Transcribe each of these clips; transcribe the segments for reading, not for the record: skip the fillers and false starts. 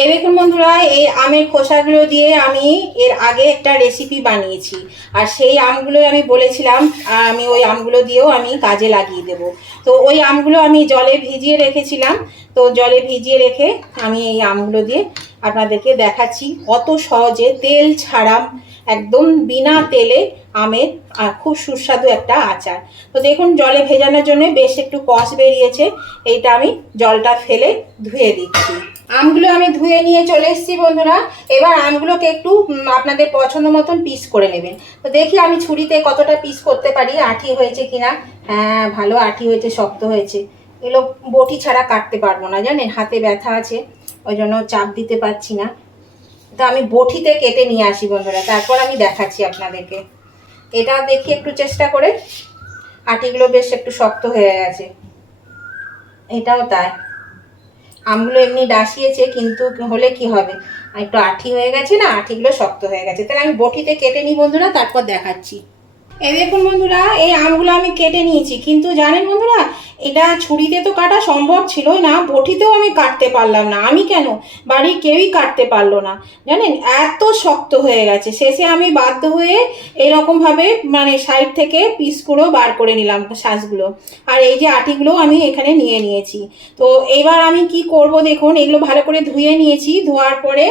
এই দেখুন বন্ধুরা, এই আমের খোসাগুলো দিয়ে আমি এর আগে একটা রেসিপি বানিয়েছি। আর সেই আমগুলোই আমি বলেছিলাম আমি ওই আমগুলো দিয়েও আমি কাজে লাগিয়ে দেব। তো ওই আমগুলো আমি জলে ভিজিয়ে রেখেছিলাম। তো জলে ভিজিয়ে রেখে আমি এই আমগুলো দিয়ে আপনাদেরকে দেখাচ্ছি কত সহজে তেল ছাড়া একদম বিনা তেলে আমের খুব সুস্বাদু একটা আচার। তো দেখুন, জলে ভেজানোর জন্য বেশ একটু কষ বেরিয়েছে। এইটা আমি জলটা ফেলে ধুয়ে দিচ্ছি। আমগুলো আমি ধুয়ে নিয়ে চলে এসেছি বন্ধুরা। এবার আমগুলোকে একটু আপনাদের পছন্দ মতন পিস করে নেবেন। তো দেখি আমি ছুরিতে কতটা পিস করতে পারি, আঠি হয়েছে কিনা। হ্যাঁ, ভালো আঠি হয়েছে, শক্ত হয়েছে। এগুলো বটি ছাড়া কাটতে পারবো না, জানেন, হাতে ব্যথা আছে, ওই জন্য চাপ দিতে পারছি না। তো আমি বটিতে কেটে নিয়ে আসি বন্ধুরা, তারপর আমি দেখাচ্ছি আপনাদেরকে। এটা দেখি একটু চেষ্টা করে। আটিগুলো বেশ একটু শক্ত হয়ে গেছে, এটাও তাই। আমগুলো এমনি ডাসিয়েছে, কিন্তু হলে কি হবে, একটু আঠি হয়ে গেছে না, আঠিগুলো শক্ত হয়ে গেছে। তাহলে আমি বটিতে কেটে নিই বন্ধুরা, তারপর দেখাচ্ছি। এই দেখুন বন্ধুরা, এই আমগুলো আমি কেটে নিয়েছি, কিন্তু জানেন বন্ধুরা, এটা ছুরিতে তো কাটা সম্ভব ছিলই না, বটিতেও আমি কাটতে পারলাম না। আমি কেন, বাড়ির কেউই কাটতে পারলো না, জানেন, এত শক্ত হয়ে গেছে। শেষে আমি বাধ্য হয়ে এরকমভাবে মানে সাইড থেকে পিসগুলো বার করে নিলাম, শ্বাসগুলো। আর এই যে আটিগুলো আমি এখানে নিয়ে নিয়েছি। তো এবার আমি কি করব দেখুন, এগুলো ভালো করে ধুয়ে নিয়েছি। ধোয়ার পরে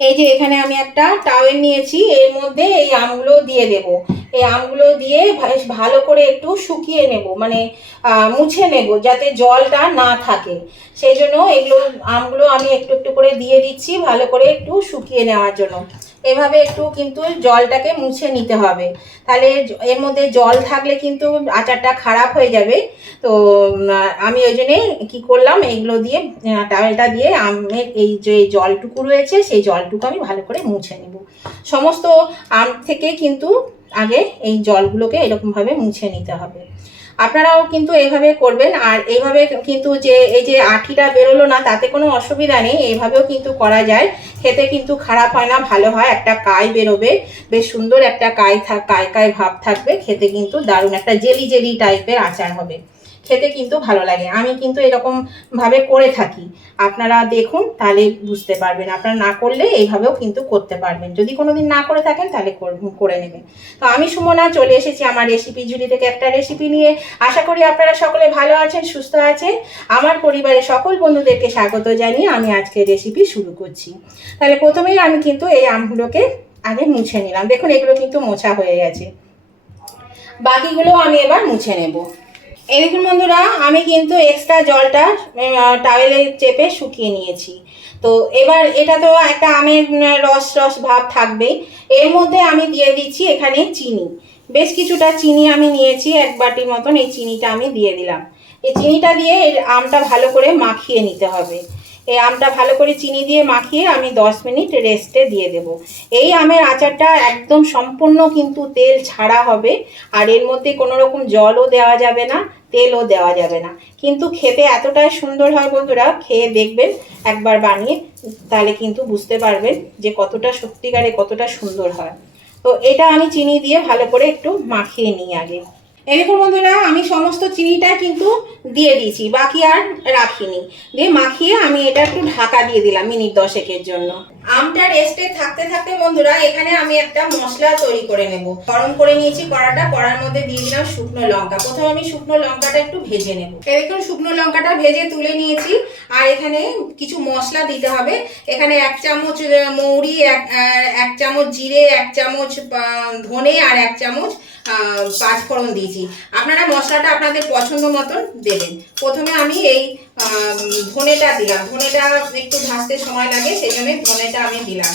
এই যে এখানে আমি একটা টাওয়েল নিয়েছি, এর মধ্যে এই আমগুলো দিয়ে দেব। এই আমগুলো দিয়ে ভালো করে একটু শুকিয়ে নেব, মানে মুছে নেব, যাতে জলটা না থাকে। সেই জন্য এগুলো আমগুলো আমি একটু একটু করে দিয়ে দিচ্ছি, ভালো করে একটু শুকিয়ে নেওয়ার জন্য। এভাবে একটু কিন্তু জলটাকে মুছে নিতে হবে, তাহলে এর মধ্যে জল থাকলে কিন্তু আচারটা খারাপ হয়ে যাবে। তো আমি ওই জন্যে কী করলাম, এইগুলো দিয়ে টাওয়েলটা দিয়ে আমের এই যে জলটুকু রয়েছে সেই জলটুকু আমি ভালো করে মুছে নেব। সমস্ত আম থেকে কিন্তু আগে এই জলগুলোকে এরকমভাবে মুছে নিতে হবে। আপনারাও কিন্তু এইভাবে করবেন। আর এইভাবে কিন্তু যে এই যে আঠিটা বেরোলো না, তাতে কোনো অসুবিধা নেই, এইভাবেও কিন্তু করা যায়। খেতে কিন্তু খারাপ হয় না, ভালো হয়। একটা কাই বেরোবে, বেশ সুন্দর একটা কাই কাই ভাব থাকবে, খেতে কিন্তু দারুণ একটা জেলি জেলি টাইপের আচার হবে, খেতে কিন্তু ভালো লাগে। আমি কিন্তু এরকম ভাবে করে থাকি, আপনারা দেখুন তাহলে বুঝতে পারবেন। আপনারা না করলে এইভাবেও কিন্তু করতে পারবেন, যদি কোনোদিন না করে থাকেন তাহলে করে নেবেন। তো আমি সুমনা চলে এসেছি আমার রেসিপি ঝুলি থেকে একটা রেসিপি নিয়ে। আশা করি আপনারা সকলে ভালো আছেন, সুস্থ আছেন। আমার পরিবারের সকল বন্ধুদেরকে স্বাগত জানিয়ে আমি আজকে রেসিপি শুরু করছি। তাহলে প্রথমেই আমি কিন্তু এই আমগুলোকে আগে মুছে নিলাম। দেখুন, এগুলো কিন্তু মোছা হয়ে গেছে, বাকিগুলো আমি এবার মুছে নেব। এই দেখুন বন্ধুরা, আমি কিন্তু এক্সট্রা জলটা টাওয়েলে চেপে শুকিয়ে নিয়েছি। তো এবার এটা তো একটা আমের রস রস ভাব থাকবেই। এর মধ্যে আমি দিয়ে দিচ্ছি এখানে চিনি। বেশ কিছুটা চিনি আমি নিয়েছি, এক বাটির মতন। এই চিনিটা আমি দিয়ে দিলাম। এই চিনিটা দিয়ে এই আমটা ভালো করে মাখিয়ে নিতে হবে। এই আমটা ভালো করে চিনি দিয়ে মাখিয়ে আমি 10 মিনিট রেস্টে দিয়ে দেব। এই আমের আচারটা একদম সম্পূর্ণ কিন্তু তেল ছাড়া হবে। আর এর মধ্যে কোনো রকম জলও দেওয়া যাবে না, তেলও দেওয়া যাবে না, কিন্তু খেতে এতটাই সুন্দর হয় বন্ধুরা। খেয়ে দেখবেন একবার বানিয়ে, তাহলে কিন্তু বুঝতে পারবেন যে কতটা সত্যিকারে কতটা সুন্দর হয়। তো এটা আমি চিনি দিয়ে ভালো করে একটু মাখিয়ে নিই আগে। এই দেখুন বন্ধুরা, আমি সমস্ত চিনিটা কিন্তু দিয়ে দিয়েছি, বাকি আর রাখিনি। দিয়ে মাখিয়ে আমি এটা একটু ঢাকা দিয়ে দিলাম মিনিট 10-এর জন্য। আমটা রেস্টে থাকতে থাকতে বন্ধুরা, এখানে আমি একটা মশলা তৈরি করে নেব। গরম করে নিয়েছি কড়াটা, কড়ার মধ্যে দিয়ে দিলাম শুকনো লঙ্কা। প্রথমে আমি শুকনো লঙ্কাটা একটু ভেজে নেব। দেখুন, শুকনো লঙ্কাটা ভেজে তুলে নিয়েছি। আর এখানে কিছু মশলা দিতে হবে। এখানে 1 চামচ মৌরি, 1 চামচ জিরে, 1 চামচ ধনে, আর 1 চামচ পাঁচফোড়ন দিয়েছি। আপনারা মশলাটা আপনাদের পছন্দ মতন দেবেন। প্রথমে আমি এই ধনেটা দিলাম। ধনেটা একটু ভাজতে সময় লাগে, সেই জন্য ধনেটা আমি দিলাম।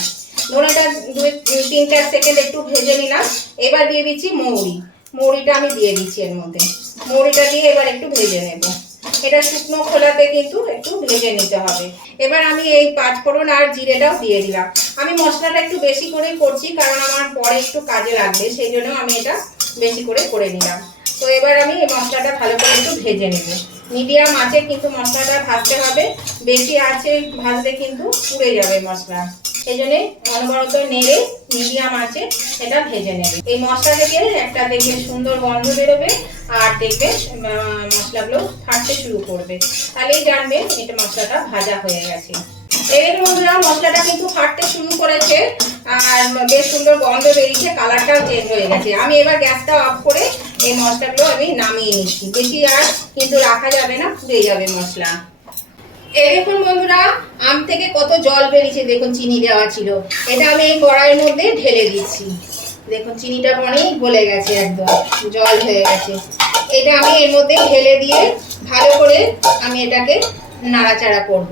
ধনেটা 2-3-4 সেকেন্ড একটু ভেজে নিলাম। এবার দিয়ে দিচ্ছি মৌরি। মৌরিটা আমি দিয়ে দিচ্ছি এর মধ্যে। মৌরিটা দিয়ে এবার একটু ভেজে নেব। এটা শুকনো খোলাতে কিন্তু একটু ভেজে নিতে হবে। এবার আমি এই পাঁচফোড়ন আর জিরেটাও দিয়ে দিলাম। আমি মশলাটা একটু বেশি করেই করছি, কারণ আমার পরে একটু কাজে লাগবে, সেই জন্য আমি এটা বেশি করে নিলাম। তো এবার আমি এই মশলাটা ভালো করে একটু ভেজে নেব। মিডিয়াম আঁচে কিন্তু মশলাটা ভাজতে হবে, বেশি আঁচে ভাজলে কিন্তু পুড়ে যাবে মশলা। সেই জন্য অনবরত নেড়ে মিডিয়াম আঁচে এটা ভেজে নেবে। এই মশলাটা দিয়ে একটা দেখবে সুন্দর গন্ধ বেরোবে, আর দেখবে মশলাগুলো ফাটতে শুরু করবে, তাহলেই জানবে এটা মশলাটা ভাজা হয়ে গেছে। এই বন্ধুরা মশলাটা কিন্তু ফাটতে শুরু করেছে আর বেশ সুন্দর গন্ধ বেরিয়েছে, কালারটাও চেঞ্জ হয়ে গেছে। আমি এবার গ্যাসটা অফ করে এই মশলাগুলো আমি নামিয়ে নিচ্ছি। বেশি আর কিন্তু রাখা যাবে না, পুড়ে যাবে মশলা। এই দেখুন বন্ধুরা আম থেকে কত জল বেরিয়েছে, দেখুন চিনি দেওয়া ছিল। এটা আমি এই কড়াইয়ের মধ্যে ঢেলে দিচ্ছি। দেখুন চিনিটা অনেক গলে গেছে, একদম জল হয়ে গেছে। এটা আমি এর মধ্যে ঢেলে দিয়ে ভালো করে আমি এটাকে নাড়াচাড়া করব,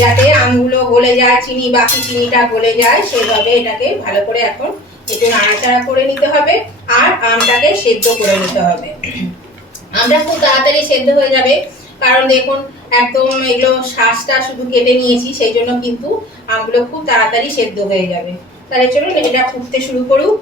যাতে আমগুলো গলে যায়, চিনি বাকি চিনিটা গলে যায়, সেইভাবে এটাকে ভালো করে এখন একটু নাড়াচাড়া করে নিতে হবে। আর আমটাকে সেদ্ধ করে নিতে হবে। আমটা খুব তাড়াতাড়ি সেদ্ধ হয়ে যাবে, কারণ দেখুন একদম এগুলো শ্বাসটা শুধু কেটে নিয়েছি, সেই জন্য কিন্তু আমগুলো খুব তাড়াতাড়ি সেদ্ধ হয়ে যাবে। তাহলে চলুন এটা ফুটতে শুরু করুক।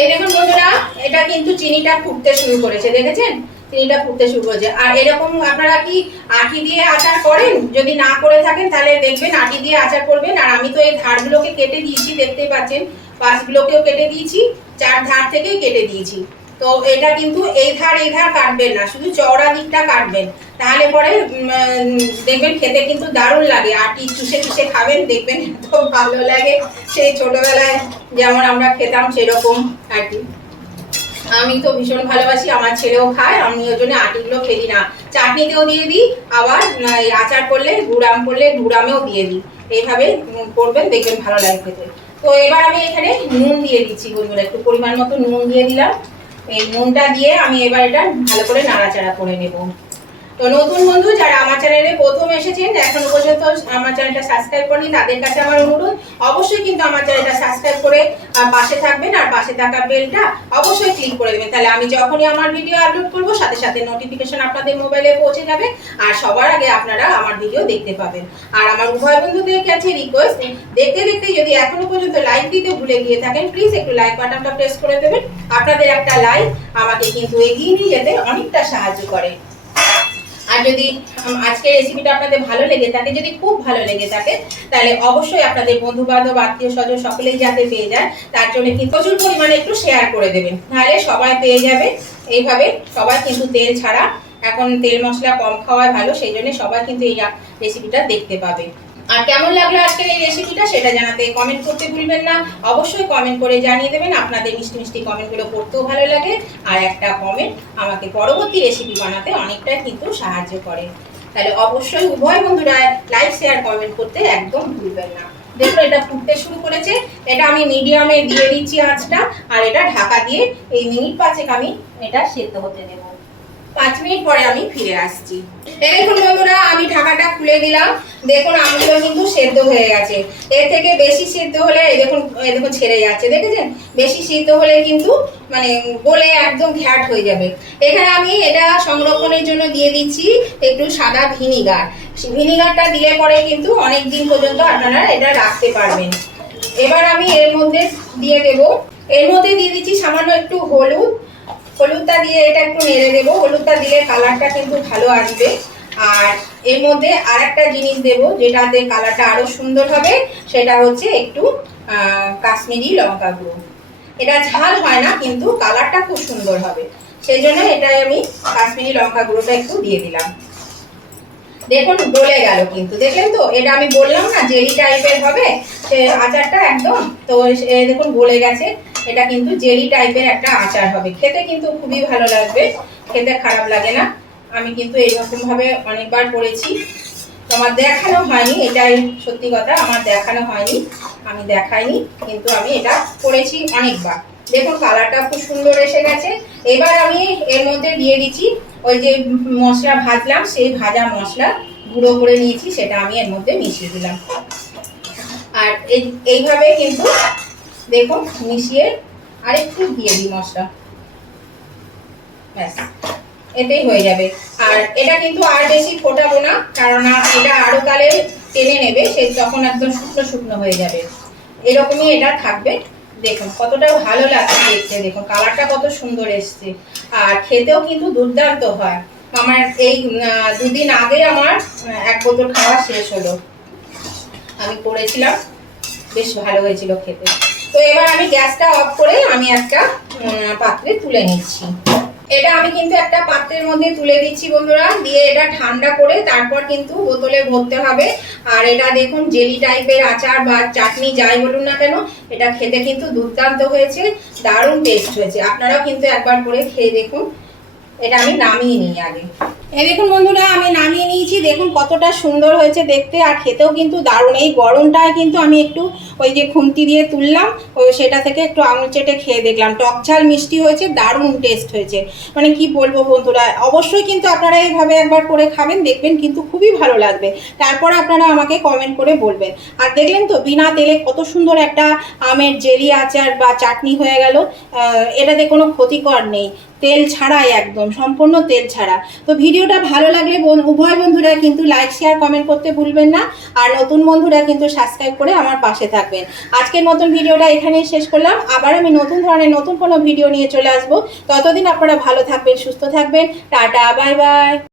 এই দেখুন বন্ধুরা এটা কিন্তু চিনিটা ফুটতে শুরু করেছে, দেখেছেন চিনিটা ফুটতে শুরু করেছে। আর এরকম আপনারা কি আটি দিয়ে আচার করেন? যদি না করে থাকেন তাহলে দেখবেন আটি দিয়ে আচার করবেন। আর আমি তো এই ধারগুলোকে কেটে দিয়েছি, দেখতেই পাচ্ছেন পাশগুলোকেও কেটে দিয়েছি, চার ধার থেকেই কেটে দিয়েছি। তো এটা কিন্তু এই ধার কাটবেন না, শুধু চওড়া দিকটা কাটবেন, তাহলে পরে দেখবেন খেতে কিন্তু দারুণ লাগে। আটি চুষে চুষে খাবেন, দেখবেন এত ভালো লাগে, সেই ছোটবেলায় যেমন আমরা খেতাম সেরকম আর কি। আমি তো ভীষণ ভালোবাসি, আমার ছেলেও খায়, আমি ওই জন্য আটিগুলো ফেলি না, চাটনিতেও দিয়ে দিই, আবার আচার করলে গুড়াম করলে গুড়ামেও দিয়ে দিই। এইভাবে করবেন, দেখবেন ভালো লাগে খেতে। তো এবার আমি এখানে নুন দিয়ে দিচ্ছি বন্ধুরা, একটু পরিমাণ মতো নুন দিয়ে দিলাম। এই নুনটা দিয়ে আমি এবার এটা ভালো করে নাড়াচাড়া করে নেব। তো নতুন বন্ধু যারা আমার চ্যানেলে প্রথম এসেছেন, এখনো পর্যন্ত আমার চ্যানেলটা সাবস্ক্রাইব করেনি, তাদের কাছে আমার অনুরোধ অবশ্যই কিন্তু আমার চ্যানেলটা সাবস্ক্রাইব করে পাশে থাকবেন, আর পাশে থাকা বেলটা অবশ্যই ক্লিক করে দেবেন। তাহলে আমি যখনই আমার ভিডিও আপলোড করব সাথে সাথে নোটিফিকেশন আপনাদের মোবাইলে পৌঁছে যাবে, আর সবার আগে আপনারা আমার ভিডিও দেখতে পাবেন। আর আমার উভয় বন্ধুদের কাছে রিকোয়েস্ট, দেখতে দেখতে যদি এখনো পর্যন্ত লাইক দিতে ভুলে গিয়ে থাকেন, প্লিজ একটু লাইক বাটনটা প্রেস করে দেবেন। আপনাদের একটা লাইক আমাকে কিন্তু এগিয়ে নিয়ে যেতে অনেকটা সাহায্য করে। আর যদি আজকের রেসিপিটা আপনাদের ভালো লেগে থাকে, যদি খুব ভালো লেগে থাকে, তাহলে অবশ্যই আপনাদের বন্ধু বান্ধব আত্মীয় স্বজন সকলেই যাতে পেয়ে যায়, তার জন্য কিন্তু প্রচুর পরিমাণে একটু শেয়ার করে দেবেন, তাহলে সবাই পেয়ে যাবে। এইভাবে সবাই কিন্তু তেল ছাড়া, এখন তেল মশলা কম খাওয়াই ভালো, সেই জন্য সবাই কিন্তু এই রেসিপিটা দেখতে পাবে। আর কেমন লাগলো আজকের এই রেসিপিটা সেটা জানাতে কমেন্ট করতে ভুলবেন না, অবশ্যই কমেন্ট করে জানিয়ে দেবেন। আপনাদের মিষ্টি মিষ্টি কমেন্টগুলো পড়তেও ভালো লাগে, আর একটা কমেন্ট আমাকে পরবর্তী রেসিপি বানাতে অনেকটাই কিন্তু সাহায্য করে। তাহলে অবশ্যই উভয় বন্ধুরা লাইক শেয়ার কমেন্ট করতে একদম ভুলবেন না। দেখুন এটা ফুটতে শুরু করেছে, এটা আমি মিডিয়ামে দিয়ে দিচ্ছি আঁচটা, আর এটা ঢাকা দিয়ে এই মিনিট 5 আমি এটা সেদ্ধ হতে দেবো। 5 মিনিট পরে আমি ফিরে আসছি। দেখুন বন্ধুরা আমি ঢাকাটা খুলে দিলাম, দেখুন আমগুলো কিন্তু সেদ্ধ হয়ে গেছে। এর থেকে বেশি সেদ্ধ হলে দেখুন ছেড়ে যাচ্ছে, দেখেছেন? বেশি সিদ্ধ হলে কিন্তু মানে গলে একদম ঘ্যাট হয়ে যাবে। এখানে আমি এটা সংরক্ষণের জন্য দিয়ে দিচ্ছি একটু সাদা ভিনিগার। ভিনিগারটা দিলে পরে কিন্তু অনেক দিন পর্যন্ত আপনারা এটা রাখতে পারবেন। এবার আমি এর মধ্যে দিয়ে দেব, এর মধ্যে দিয়ে দিচ্ছি সামান্য একটু হলুদ। হলুদটা দিয়ে এটা একটু নেড়ে দেবো, হলুদটা দিলে কালারটা কিন্তু ভালো আসবে। আর এর মধ্যে আরেকটা জিনিস দেব যেটাতে কালারটা আরো সুন্দর হবে, সেটা হচ্ছে একটু কাশ্মীরি লঙ্কা গুঁড়ো। এটা ঝাল হয় না, কিন্তু কালারটা খুব সুন্দর হবে, সেই জন্য এটাই আমি কাশ্মীরি লঙ্কা গুঁড়োটা একটু দিয়ে দিলাম। দেখুন গলে গেল কিন্তু, দেখলেন তো? এটা আমি বললাম না জেলি টাইপের হবে সে আচারটা একদম, তো দেখুন গলে গেছে। এটা কিন্তু জেলি টাইপের একটা আচার হবে, খেতে কিন্তু খুবই ভালো লাগবে, খেতে খারাপ লাগে না। আমি কিন্তু এইরকম ভাবে অনেকবার করেছি, তো আমার দেখানো হয়নি, এটাই সত্যি কথা, আমার দেখানো হয়নি, আমি দেখাইনি, কিন্তু আমি এটা করেছি অনেকবার। দেখুন কালারটা খুব সুন্দর এসে গেছে। এবার আমি এর মধ্যে দিয়ে দিচ্ছি ওই যে মশলা ভাজলাম, সেই ভাজা মশলা গুঁড়ো করে নিয়েছি, সেটা আমি এর মধ্যে মিশিয়ে দিলাম। আর এইভাবে কিন্তু দেখুন মিশিয়ে আরেকটু দিয়ে দিই মশলা, ব্যাস এতেই হয়ে যাবে। আর এটা কিন্তু আর বেশি ফোটাবো না, কারণ এটা আরো কালে টেনে নেবে, সেই তখন একদম শুকনো শুকনো হয়ে যাবে। এরকমই এটা থাকবে। দেখুন কতটা ভালো লাগছে দেখতে, দেখুন কালারটা কত সুন্দর এসছে, আর খেতেও কিন্তু দুর্দান্ত হয়। আমার এই 2 দিন আগে আমার 1 বোতল খাওয়া শেষ হলো, আমি করেছিলাম, বেশ ভালো হয়েছিল খেতে। তো এবার আমি গ্যাসটা অফ করে আমি একটা পাত্রে তুলে নিচ্ছি। এটা আমি কিন্তু একটা পাত্রের মধ্যে তুলে দিচ্ছি বন্ধুরা, দিয়ে এটা ঠান্ডা করে তারপর কিন্তু বোতলে ভরতে হবে। আর এটা দেখুন জেলি টাইপের আচার বা চাটনি যাই বলুন না কেন, এটা খেতে কিন্তু দুর্দান্ত হয়েছে, দারুণ টেস্ট হয়েছে। আপনারাও কিন্তু একবার করে খেয়ে দেখুন। এটা আমি নামিয়ে নিই আগে। এই দেখুন বন্ধুরা, আমি নামিয়ে নিয়েছি, দেখুন কতটা সুন্দর হয়েছে দেখতে, আর খেতেও কিন্তু দারুণ। এই গরমটায় কিন্তু আমি একটু ওই যে খুন্তি দিয়ে তুললাম, ওই সেটা থেকে একটু আঙুল চেটে খেয়ে দেখলাম, টক ঝাল মিষ্টি হয়েছে, দারুণ টেস্ট হয়েছে। মানে কি বলবো বন্ধুরা, অবশ্যই কিন্তু আপনারা এইভাবে একবার করে খাবেন, দেখবেন কিন্তু খুবই ভালো লাগবে। তারপর আপনারা আমাকে কমেন্ট করে বলবেন। আর দেখলেন তো বিনা তেলে কত সুন্দর একটা আমের জেলি আচার বা চাটনি হয়ে গেল। এটাতে কোনো ক্ষতিকর নেই, তেল ছাড়াই, একদম সম্পূর্ণ তেল ছাড়া। তো ভিডিওটা ভালো লাগলে উভয় বন্ধুরা কিন্তু লাইক শেয়ার কমেন্ট করতে ভুলবেন না। আর নতুন বন্ধুরা কিন্তু সাবস্ক্রাইব করে আমার পাশে থাকবেন। আজকের মতন ভিডিওটা এখানেই শেষ করলাম। আবার আমি নতুন ধরনের নতুন কোনো ভিডিও নিয়ে চলে আসবো। ততদিন আপনারা ভালো থাকবেন, সুস্থ থাকবেন। Tata, bye bye.